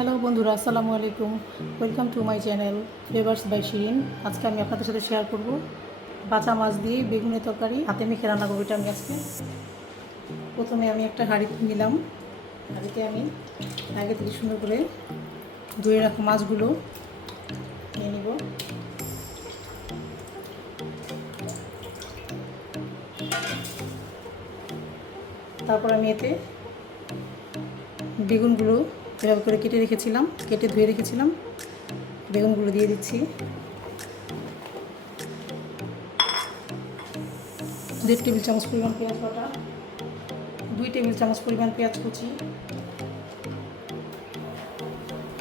Hello বন্ধুরা, আসসালামু আলাইকুম। Welcome to my channel flavours by Shirin. আজকে আমি আপনাদের সাথে শেয়ার করব বাঁচা মাছ দিয়ে বেগুনের তরকারি হাতে মেখে রান্না করবো। এটা আমি আজকে প্রথমে আমি একটা হাঁড়ি নিলাম। হাঁড়িতে আমি আগে থেকে সুন্দর করে ধুয়ে রাখা মাছগুলো নিয়ে নিব। তারপর আমি এতে বেগুনগুলো এভাবে করে কেটে ধুয়ে রেখেছিলাম বেগুনগুলো দিয়ে দিচ্ছি। 1.5 টেবিল চামচ পরিমাণ পেঁয়াজ বাটা, 2 টেবিল চামচ পরিমাণ পেঁয়াজ কুচি,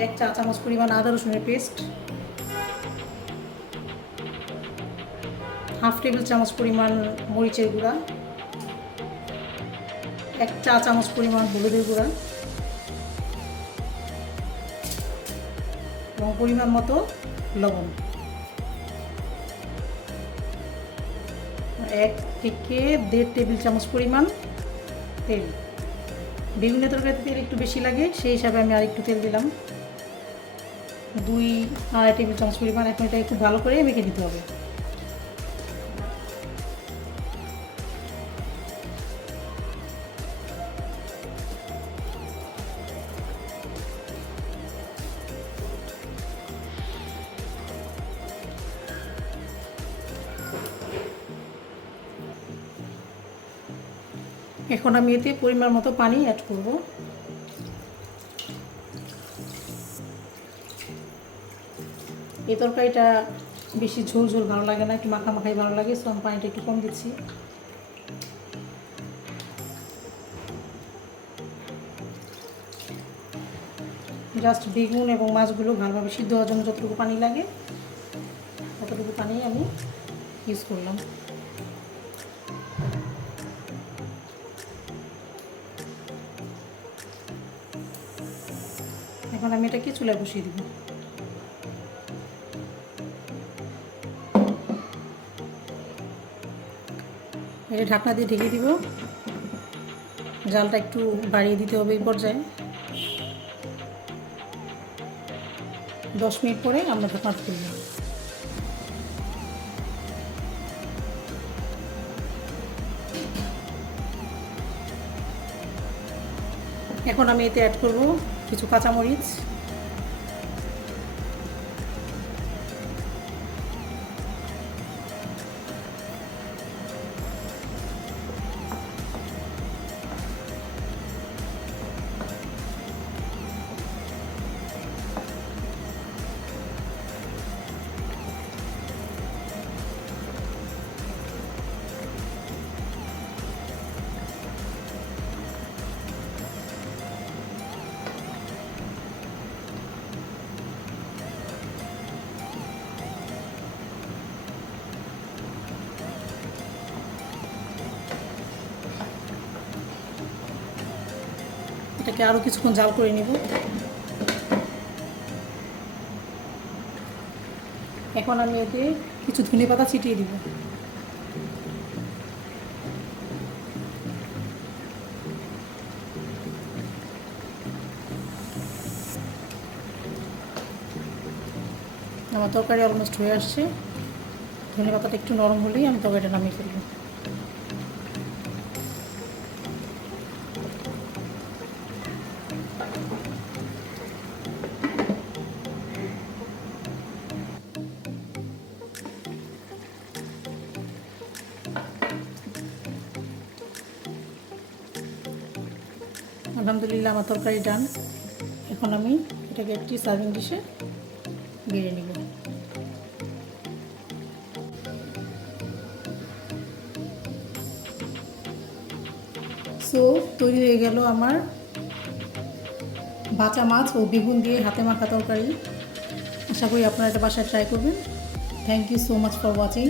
1 চা চামচ পরিমাণ আদা রসুনের পেস্ট, 1/2 টেবিল চামচ পরিমাণ মরিচের গুঁড়া, 1 চা চামচ পরিমাণ হলুদের গুঁড়া এবং পরিমাণ মতো লবণ। 1 থেকে 1.5 টেবিল চামচ পরিমাণ তেল। বেগুনের তরকারিতে তেল একটু বেশি লাগে, সেই হিসাবে আমি আরেকটু তেল দিলাম, 2-2.5 টেবিল চামচ পরিমাণ। এখন এটা একটু ভালো করে মেখে দিতে হবে। এখন আমি এতে পরিমাণ মতো পানি অ্যাড করব। এই তরকারিটা বেশি ঝোল ঝোল ভালো লাগে না, একটু মাখা মাখাই ভালো লাগে, সো আমি পানিটা একটু কম দিচ্ছি। জাস্ট বেগুন এবং মাছগুলো ভালোভাবে সিদ্ধ হওয়ার জন্য যতটুকু পানি লাগে ততটুকু পানি আমি ইউজ করলাম। এখন আমি এটাকে চুলায় বসিয়ে দিব। এটা ঢাকনা দিয়ে ঢেকে দিব। জালটা একটু বাড়িয়ে দিতে হবে এই পর্যায়ে। 10 মিনিট পরে আমরা ঢাকনা খুলব। এখন আমি এতে অ্যাড করব কিছু কাঁচামরিচ, এটাকে আরও কিছুক্ষণ জাল করে নেব। এখন আমি এতে কিছু ধনেপাতা ছিটিয়ে দিব। আমার তরকারি অলমোস্ট হয়ে আসছে। ধনেপাতাটা একটু নরম হলেই আমি তরকারিটা নামিয়ে ফেলব। আলহামদুলিল্লাহ, আমার তরকারি ডান। এখন আমি এটাকে একটি সার্ভিং ডিশে বেড়ে নেব। সো তৈরি হয়ে গেল আমার বাঁচা মাছ ও বেগুন দিয়ে হাতে মাখা তরকারি। আশা করি আপনারা এটা বাসায় ট্রাই করবেন। Thank you so much for watching.